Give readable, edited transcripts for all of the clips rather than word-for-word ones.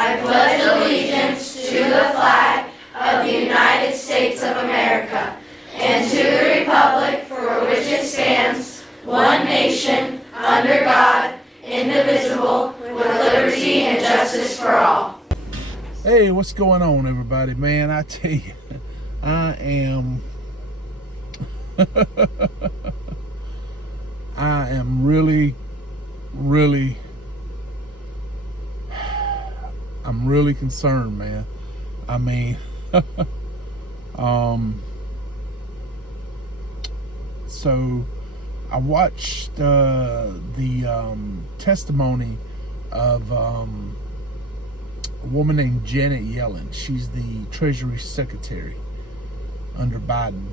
I pledge allegiance to the flag of the United States of America and to the republic for which it stands, one nation, under God, indivisible, with liberty and justice for all. Hey, what's going on, everybody? Man, I tell you, I am I'm really concerned, man. I mean, so I watched the testimony of a woman named Janet Yellen. She's the Treasury Secretary under Biden,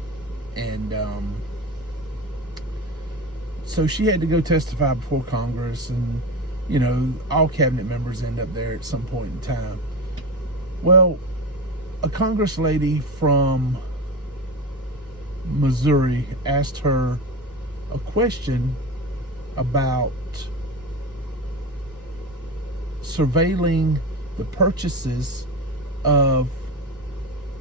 and so she had to go testify before Congress, and you know, all cabinet members end up there at some point in time. Well, a Congress lady from Missouri asked her a question about surveilling the purchases of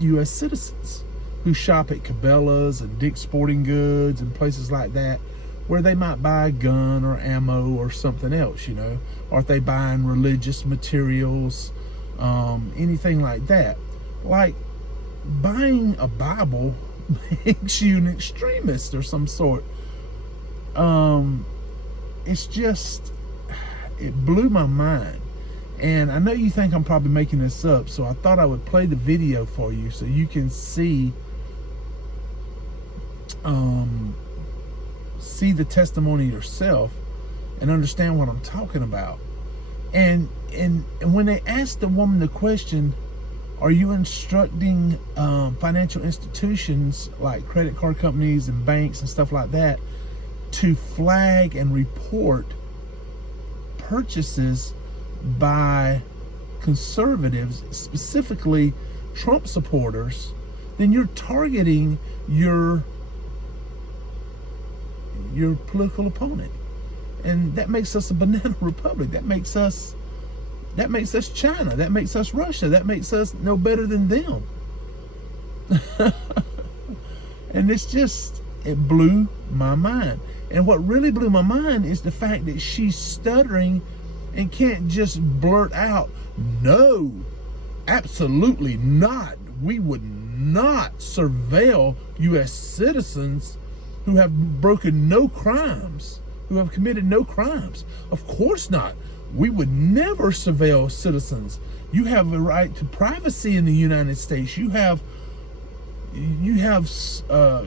U.S. citizens who shop at Cabela's and Dick's Sporting Goods and places like that, where they might buy a gun or ammo or something else, you know, or if they buying religious materials, anything like that. Like, buying a Bible makes you an extremist or some sort. It's just, it blew my mind. And I know you think I'm probably making this up, so I thought I would play the video for you so you can see the testimony yourself and understand what I'm talking about. And when they asked the woman the question, are you instructing financial institutions like credit card companies and banks and stuff like that to flag and report purchases by conservatives, specifically Trump supporters, then you're targeting your political opponent. And that makes us a banana republic. That makes us China. That makes us Russia. That makes us no better than them. And it blew my mind. And what really blew my mind is the fact that she's stuttering and can't just blurt out, no, absolutely not. We would not surveil U.S. citizens who have broken no crimes, who have committed no crimes. Of course not. We would never surveil citizens. You have a right to privacy in the United States. You have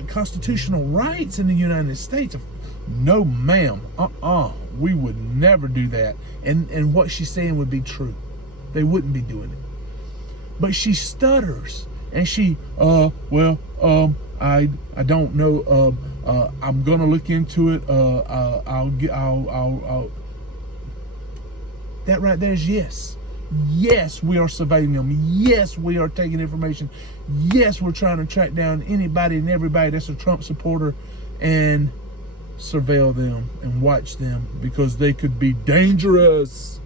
constitutional rights in the United States. No, ma'am. We would never do that. And what she's saying would be true. They wouldn't be doing it. But she stutters and she, I don't know. I'm gonna look into it. I'll. That right there is yes. Yes, we are surveilling them. Yes, we are taking information. Yes, we're trying to track down anybody and everybody that's a Trump supporter and surveil them and watch them because they could be dangerous.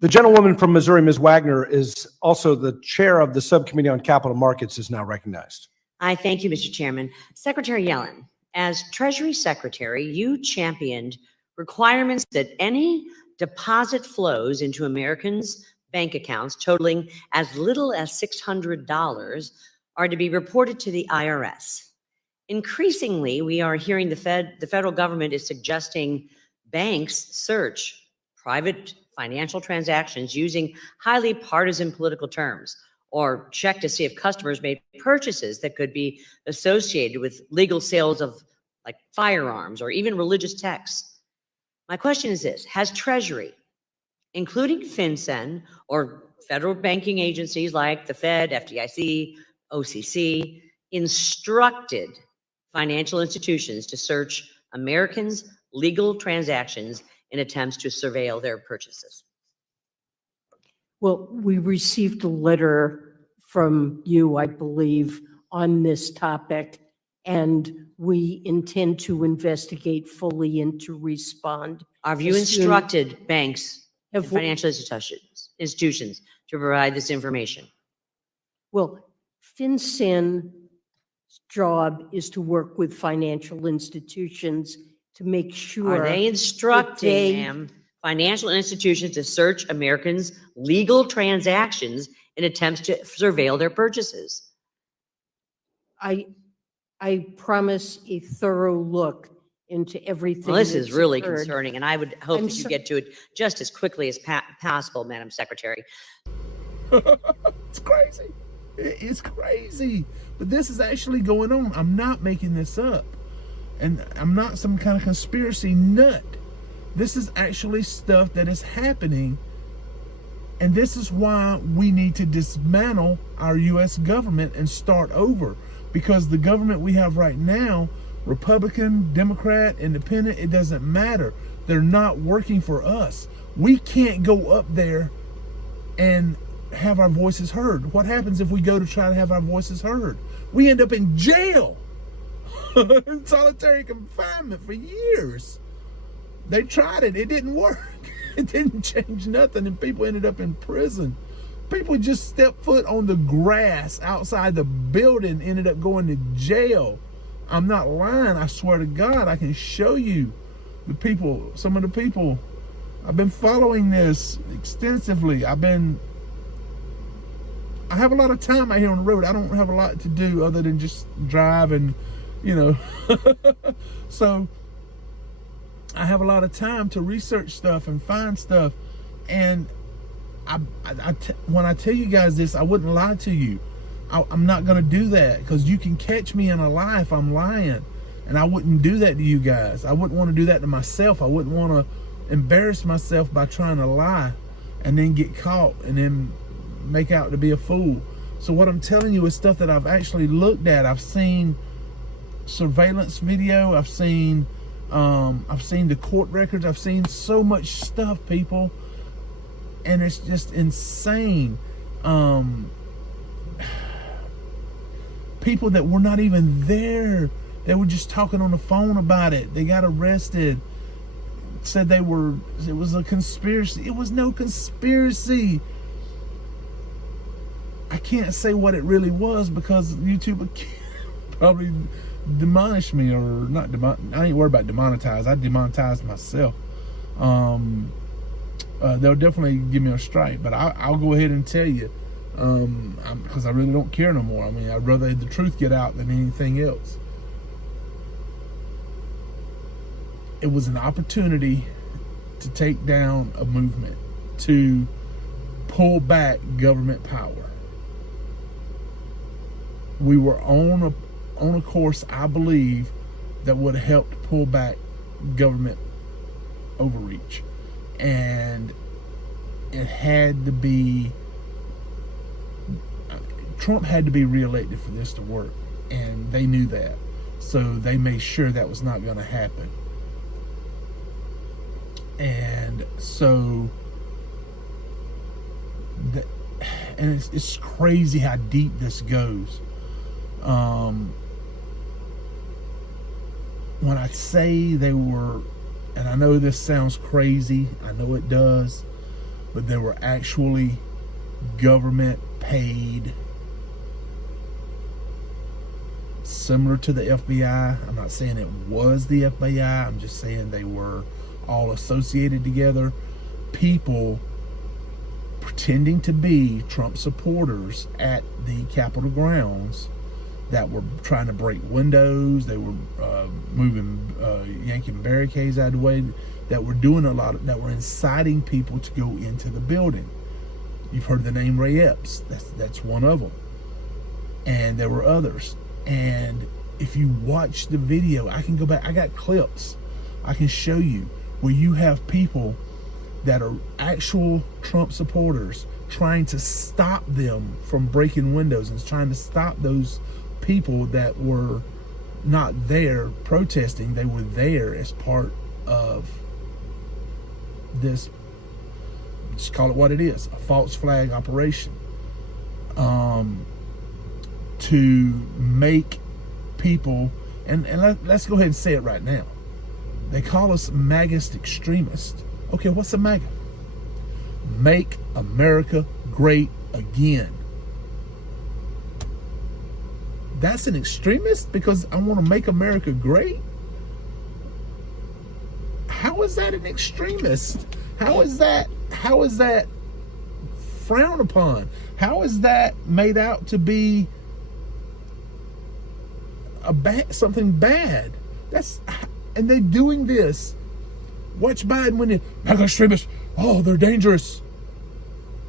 The gentlewoman from Missouri, Ms. Wagner, is also the chair of the Subcommittee on Capital Markets, is now recognized. I thank you, Mr. Chairman. Secretary Yellen, as Treasury Secretary, you championed requirements that any deposit flows into Americans' bank accounts totaling as little as $600 are to be reported to the IRS. Increasingly, we are hearing the federal government is suggesting banks search private financial transactions using highly partisan political terms, or check to see if customers made purchases that could be associated with legal sales of like firearms or even religious texts. My question is this: has Treasury, including FinCEN or federal banking agencies like the Fed, FDIC, OCC, instructed financial institutions to search Americans' legal transactions in attempts to surveil their purchases? Well, we received a letter from you, I believe, on this topic, and we intend to investigate fully and to respond. Have you instructed banks and financial institutions institutions to provide this information? Well, FinCEN's job is to work with financial institutions to make sure. Are they instructing, they- ma'am, financial institutions to search Americans' legal transactions in attempts to surveil their purchases? I promise a thorough look into everything. Well, this is that's really occurred. concerning, and I would hope I'm that you so- get to it just as quickly as possible, Madam Secretary. It's crazy. It is crazy. But this is actually going on. I'm not making this up. And I'm not some kind of conspiracy nut. This is actually stuff that is happening. And this is why we need to dismantle our U.S. government and start over. Because the government we have right now, Republican, Democrat, Independent, it doesn't matter. They're not working for us. We can't go up there and have our voices heard. What happens if we go to try to have our voices heard? We end up in jail. In solitary confinement for years. They tried it. It didn't work. It didn't change nothing, and people ended up in prison. People just stepped foot on the grass outside the building, ended up going to jail. I'm not lying. I swear to God, I can show you the people, some of the people. I've been following this extensively. I have a lot of time out here on the road. I don't have a lot to do other than just drive and, you know. So I have a lot of time to research stuff and find stuff. And when I tell you guys this, I wouldn't lie to you. I'm not going to do that, because you can catch me in a lie if I'm lying. And I wouldn't do that to you guys. I wouldn't want to do that to myself. I wouldn't want to embarrass myself by trying to lie and then get caught and then make out to be a fool. So what I'm telling you is stuff that I've actually looked at. I've seen surveillance video. I've seen the court records. I've seen so much stuff, people, and it's just insane. People that were not even there, they were just talking on the phone about it. They got arrested, said it was a conspiracy. It was no conspiracy. I can't say what it really was, because YouTube would probably demolish me, or not. I ain't worried about demonetized. I demonetized myself. They'll definitely give me a strike, but I'll go ahead and tell you, because I really don't care no more. I mean, I'd rather the truth get out than anything else. It was an opportunity to take down a movement, to pull back government power. We were on a course, I believe, that would have helped pull back government overreach. And it had to be, Trump had to be reelected for this to work. And they knew that. So they made sure that was not going to happen. And so, it's crazy how deep this goes. When I say they were, and I know this sounds crazy, I know it does, but they were actually government paid, similar to the FBI. I'm not saying it was the FBI, I'm just saying they were all associated together. People pretending to be Trump supporters at the Capitol grounds that were trying to break windows. They were yanking barricades out of the way, that were doing that were inciting people to go into the building. You've heard the name Ray Epps. That's one of them. And there were others. And if you watch the video, I can go back. I got clips I can show you where you have people that are actual Trump supporters trying to stop them from breaking windows, and trying to stop those people that were not there protesting. They were there as part of this, just call it what it is, a false flag operation, to make people, and let's go ahead and say it right now. They call us MAGist extremists. Okay, what's a MAGA? Make America great again. That's an extremist because I want to make America great? How is that an extremist? How is that frowned upon? How is that made out to be something bad? And they're doing this. Watch Biden when they make extremists. Oh, they're dangerous.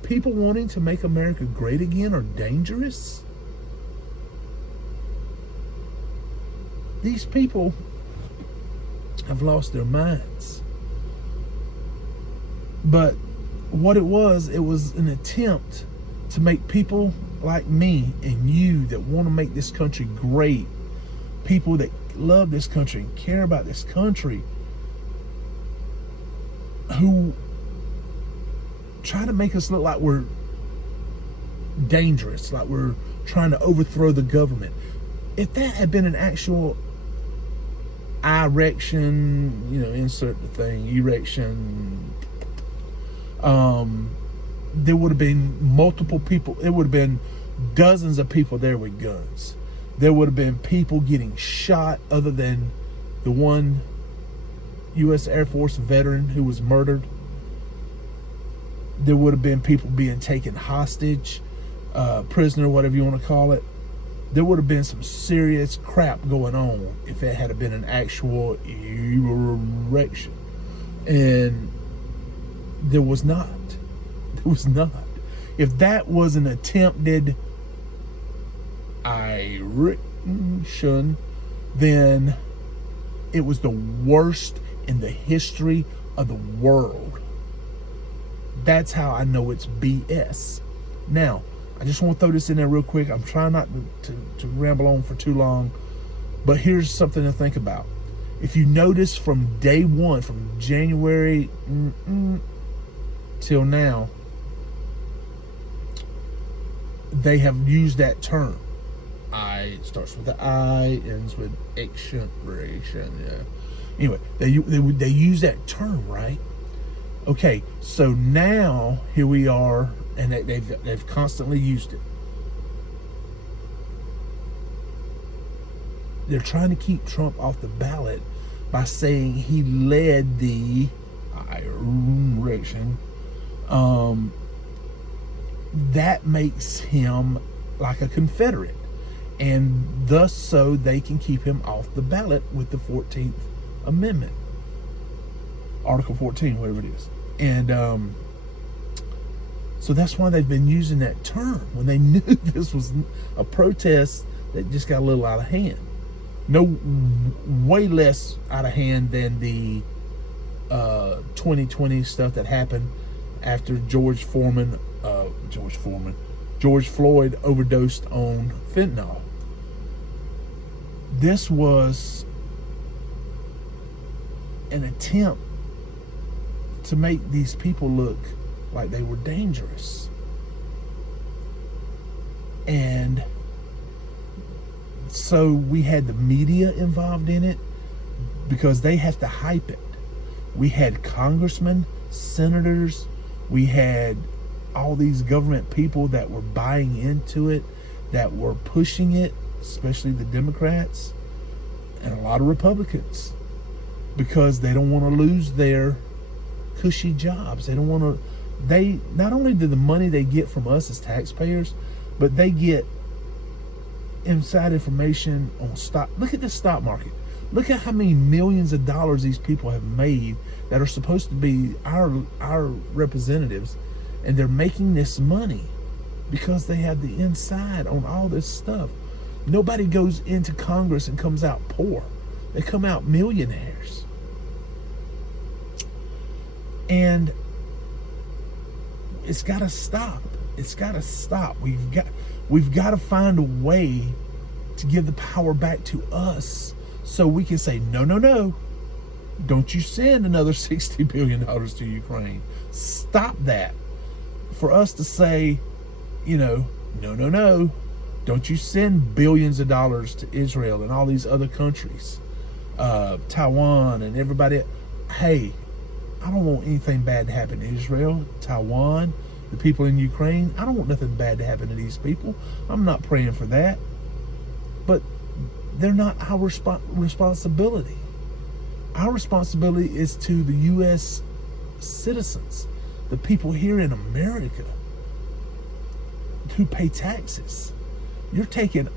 People wanting to make America great again are dangerous. These people have lost their minds. But what it was an attempt to make people like me and you that want to make this country great, people that love this country and care about this country, who try to make us look like we're dangerous, like we're trying to overthrow the government. If that had been an actual erection, insert the thing, erection, there would have been multiple people. It would have been dozens of people there with guns. There would have been people getting shot other than the one U.S. Air Force veteran who was murdered. There would have been people being taken hostage, prisoner, whatever you want to call it. There would have been some serious crap going on if it had been an actual erection. And there was not. There was not. If that was an attempted erection, then it was the worst in the history of the world. That's how I know it's BS. Now, I just want to throw this in there real quick. I'm trying not to ramble on for too long, but here's something to think about. If you notice from day one, from January till now, they have used that term. It starts with the I, ends with extension. Yeah. Anyway, they use that term, right? Okay, so now here we are, and they've constantly used it. They're trying to keep Trump off the ballot by saying he led the erection. That makes him like a Confederate, and thus so they can keep him off the ballot with the 14th Amendment, Article 14, whatever it is. And so that's why they've been using that term when they knew this was a protest that just got a little out of hand. No, way less out of hand than the 2020 stuff that happened after George Floyd overdosed on fentanyl. This was an attempt to make these people look like they were dangerous. And so we had the media involved in it because they have to hype it. We had congressmen, senators, we had all these government people that were buying into it, that were pushing it, especially the Democrats and a lot of Republicans, because they don't want to lose their cushy jobs. They don't want to. They not only do the money they get from us as taxpayers, but they get inside information on stock. Look at the stock market. Look at how many millions of dollars these people have made that are supposed to be our representatives, and they're making this money because they have the inside on all this stuff. Nobody goes into Congress and comes out poor. They come out millionaires. And it's got to stop. It's got to stop. We've got to find a way to give the power back to us so we can say, no, don't you send another $60 billion to Ukraine. Stop that. For us to say, no, don't you send billions of dollars to Israel and all these other countries, Taiwan and everybody. Hey, I don't want anything bad to happen to Israel, Taiwan, the people in Ukraine. I don't want nothing bad to happen to these people. I'm not praying for that. But they're not our responsibility. Our responsibility is to the U.S. citizens, the people here in America who pay taxes. You're taking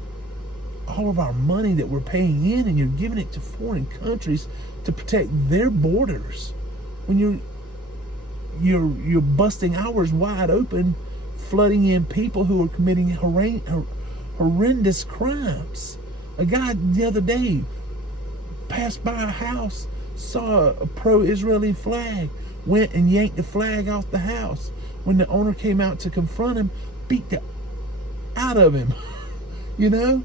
all of our money that we're paying in and you're giving it to foreign countries to protect their borders, when you're busting ours wide open, flooding in people who are committing horrendous crimes. A guy the other day passed by a house, saw a pro-Israeli flag, went and yanked the flag off the house. When the owner came out to confront him, beat the out of him. You know?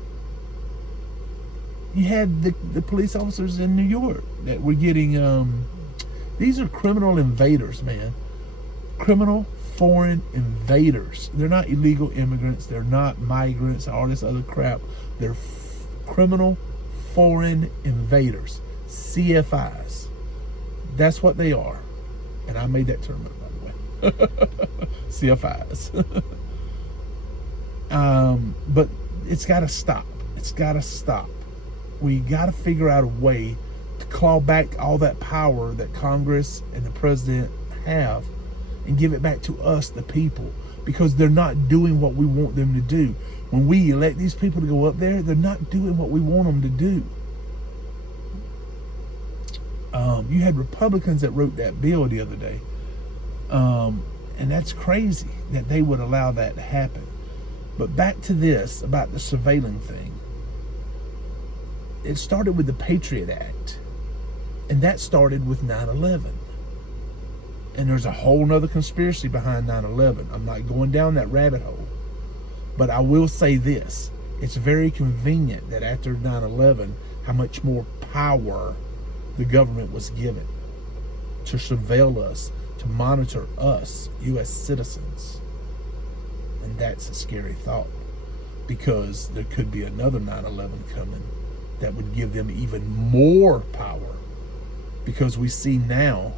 You had the police officers in New York that were getting, these are criminal invaders, man. Criminal foreign invaders. They're not illegal immigrants. They're not migrants, all this other crap. They're criminal foreign invaders. CFIs. That's what they are. And I made that term up, by the way. CFIs. But it's got to stop. It's got to stop. We got to figure out a way to claw back all that power that Congress and the president have and give it back to us, the people, because they're not doing what we want them to do. When we elect these people to go up there, they're not doing what we want them to do. You had Republicans that wrote that bill the other day. And that's crazy that they would allow that to happen. But back to this about the surveilling thing. It started with the Patriot Act, and that started with 9/11. And there's a whole nother conspiracy behind 9/11. I'm not going down that rabbit hole, but I will say this. It's very convenient that after 9/11, how much more power the government was given to surveil us, to monitor us, U.S. citizens. And that's a scary thought, because there could be another 9/11 coming that would give them even more power, because we see now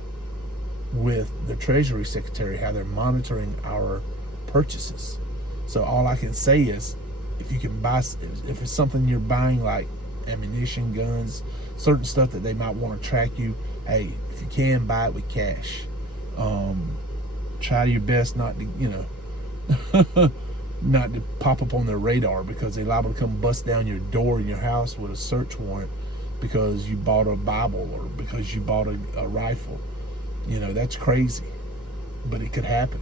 with the Treasury Secretary how they're monitoring our purchases. So all I can say is, if you can buy, if it's something you're buying like ammunition, guns, certain stuff that they might want to track you, hey, if you can, buy it with cash. Try your best not to, not to pop up on their radar, because they're liable to come bust down your door in your house with a search warrant because you bought a Bible or because you bought a rifle. That's crazy, but it could happen.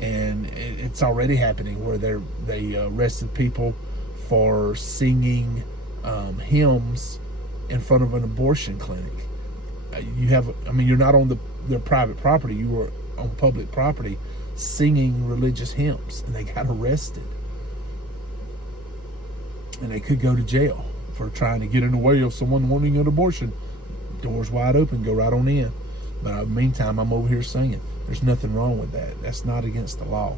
And it's already happening, where they arrested people for singing hymns in front of an abortion clinic. You're not on their private property. You were on public property singing religious hymns, and they got arrested. And they could go to jail for trying to get in the way of someone wanting an abortion. Doors wide open, go right on in. But in the meantime, I'm over here singing. There's nothing wrong with that. That's not against the law.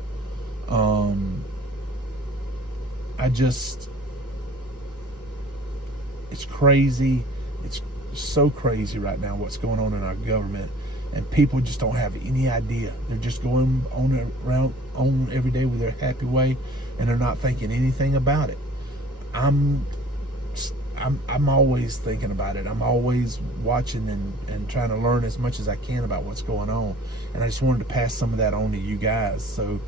It's crazy. It's so crazy right now what's going on in our government. And people just don't have any idea. They're just going on every day with their happy way, and they're not thinking anything about it. I'm always thinking about it. I'm always watching and trying to learn as much as I can about what's going on. And I just wanted to pass some of that on to you guys. So,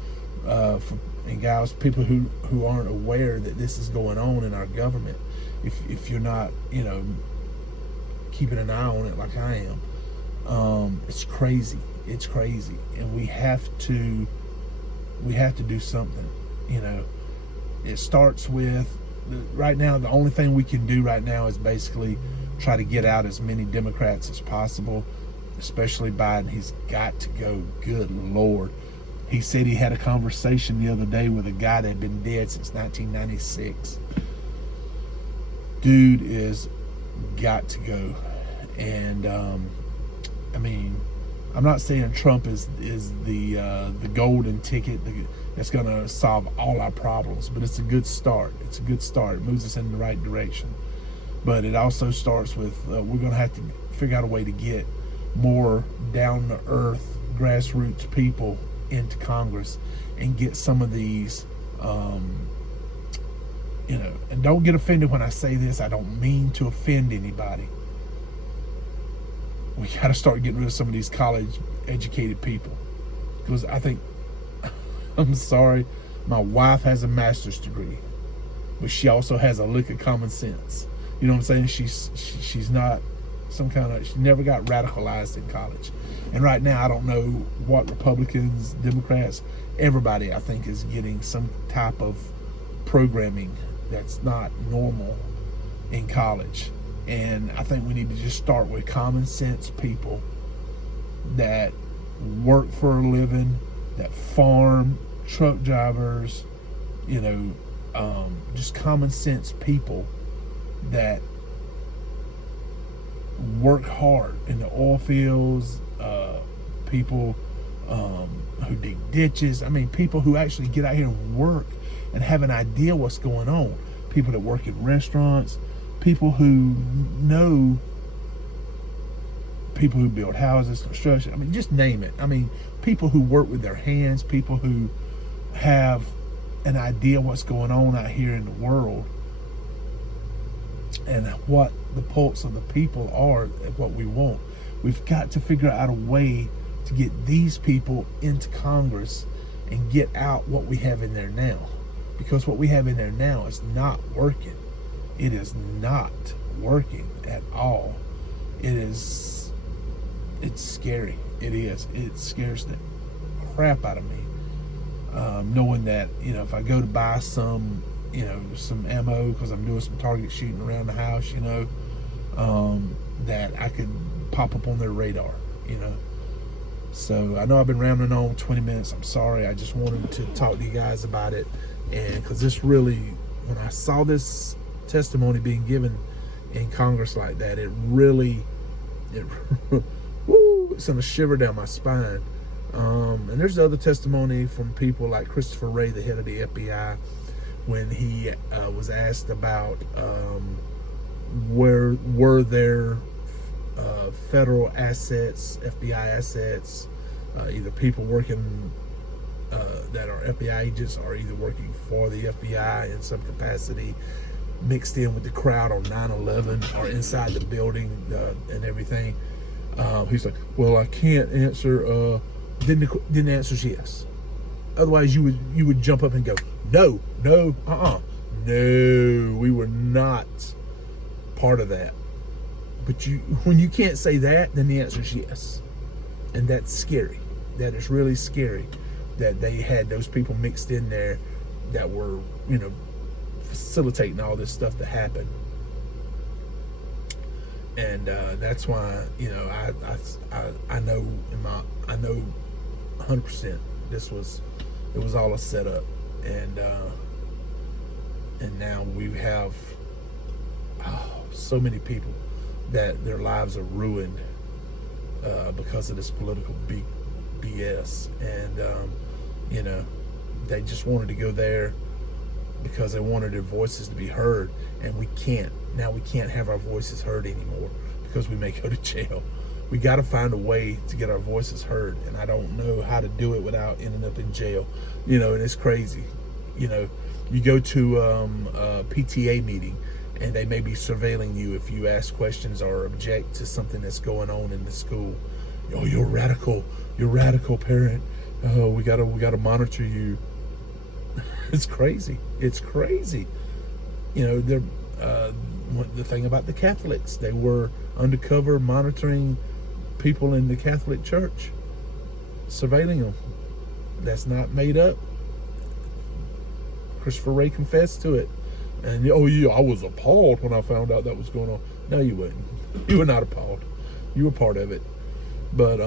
and gals, people who aren't aware that this is going on in our government, if you're not, keeping an eye on it like I am, it's crazy. It's crazy, and we have to do something. It starts with right now. The only thing we can do right now is basically try to get out as many Democrats as possible, especially Biden. He's got to go. Good Lord. He said he had a conversation the other day with a guy that had been dead since 1996. Dude is got to go. And I'm not saying Trump is the golden ticket that's going to solve all our problems, but it's a good start. It's a good start. It moves us in the right direction. But it also starts with we're going to have to figure out a way to get more down to earth grassroots people into Congress and get some of these, and don't get offended when I say this. I don't mean to offend anybody. We got to start getting rid of some of these college educated people, because I think, I'm sorry, my wife has a master's degree, but she also has a lick of common sense. You know what I'm saying? She's not she never got radicalized in college. And right now, I don't know what Republicans, Democrats, everybody I think is getting some type of programming that's not normal in college. And I think we need to just start with common sense people that work for a living, that farm, truck drivers, just common sense people that work hard in the oil fields, people who dig ditches. I mean, people who actually get out here and work and have an idea what's going on. People that work in restaurants, people who know, people who build houses, construction. I mean, just name it. I mean, people who work with their hands, people who have an idea what's going on out here in the world and what the pulse of the people are and what we want. We've got to figure out a way to get these people into Congress and get out what we have in there now, because what we have in there now is not working. It is not working at all. It's scary. It is. It scares the crap out of me, knowing that, if I go to buy some ammo because I'm doing some target shooting around the house, that I could pop up on their radar, So I know I've been rambling on 20 minutes. I'm sorry. I just wanted to talk to you guys about it. And because this really, when I saw this testimony being given in Congress like that, it sent a shiver down my spine. And there's other testimony from people like Christopher Wray, the head of the FBI, when he was asked about where were there federal assets, FBI assets, either people working that are FBI agents or either working for the FBI in some capacity, mixed in with the crowd on 9/11 or inside the building and everything. He's like, well, I can't answer. Then the answer is yes. Otherwise, you would jump up and go, no, no, no, we were not part of that. But when you can't say that, then the answer is yes, and that's scary. That is really scary that they had those people mixed in there that were, facilitating all this stuff to happen. And that's why, I know 100% it was all a setup, and now we have so many people that their lives are ruined because of this political BS, and they just wanted to go there because they wanted their voices to be heard, and we can't have our voices heard anymore because we may go to jail. We got to find a way to get our voices heard, and I don't know how to do it without ending up in jail. And it's crazy. You go to a PTA meeting, and they may be surveilling you if you ask questions or object to something that's going on in the school. Oh, you're radical parent. Oh, we gotta monitor you. It's crazy. It's crazy. The thing about the Catholics, they were undercover monitoring people in the Catholic Church, surveilling them. That's not made up. Christopher Wray confessed to it. And I was appalled when I found out that was going on. No, you wouldn't. You were not appalled. You were part of it. But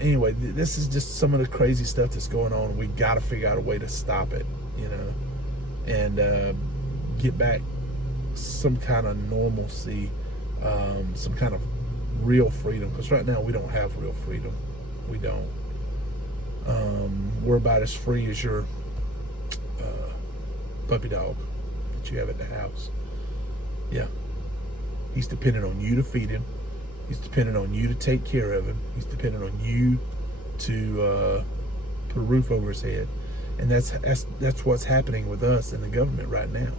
anyway, this is just some of the crazy stuff that's going on. We got to figure out a way to stop it, and get back some kind of normalcy, some kind of real freedom. Because right now we don't have real freedom. We don't. We're about as free as your puppy dog that you have at the house. Yeah. He's dependent on you to feed him, He's dependent on you to take care of him. He's dependent on you to put a roof over his head. And that's what's happening with us in the government right now.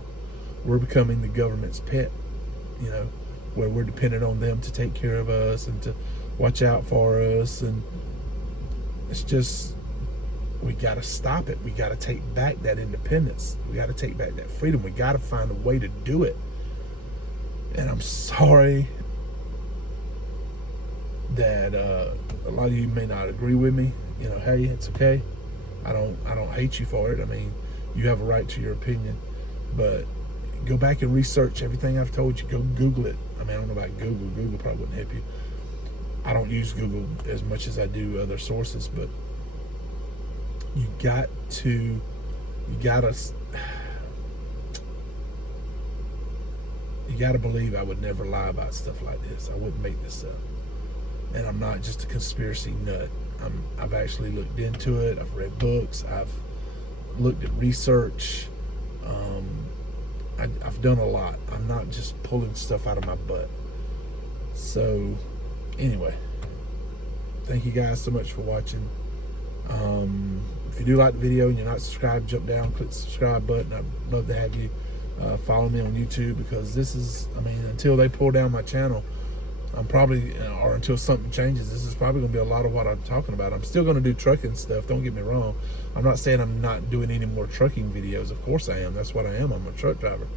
We're becoming the government's pet, you know, where we're dependent on them to take care of us and to watch out for us. And it's just, we got to stop it. We got to take back that independence. We got to take back that freedom. We got to find a way to do it. And I'm sorry that a lot of you may not agree with me. You know, hey, it's okay. I don't hate you for it. I mean, you have a right to your opinion, but go back and research everything I've told you. Go Google it. I mean, I don't know about Google. Google probably wouldn't help you. I don't use Google as much as I do other sources, but you gotta believe I would never lie about stuff like this. I wouldn't make this up. And I'm not just a conspiracy nut. I've actually looked into it. I've read books. I've looked at research. I've done a lot. I'm not just pulling stuff out of my butt. So anyway, thank you guys so much for watching. If you do like the video and you're not subscribed, jump down, click the subscribe button. I'd love to have you follow me on YouTube, because this is, I mean, until they pull down my channel, I'm probably, or until something changes, this is probably going to be a lot of what I'm talking about. I'm still going to do trucking stuff, don't get me wrong. I'm not saying I'm not doing any more trucking videos. Of course I am. That's what I am. I'm a truck driver,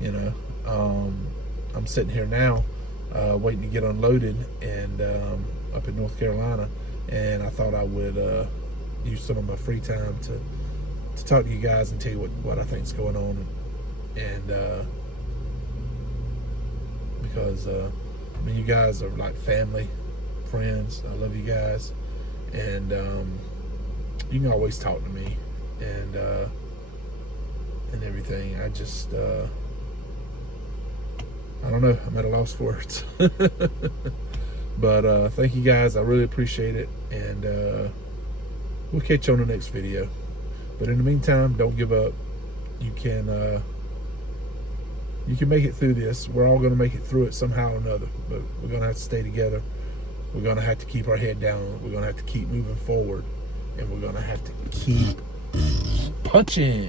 you know. I'm sitting here now waiting to get unloaded and up in North Carolina, and I thought I would use some of my free time to talk to you guys and tell you what I think is going on, and because I mean, you guys are like family, friends. I love you guys, and you can always talk to me and everything. I just I don't know, I'm at a loss for words. But thank you guys, I really appreciate it, and we'll catch you on the next video. But in the meantime, don't give up. You can make it through this. We're all going to make it through it somehow or another, but we're going to have to stay together. We're going to have to keep our head down. We're going to have to keep moving forward, and we're going to have to keep punching.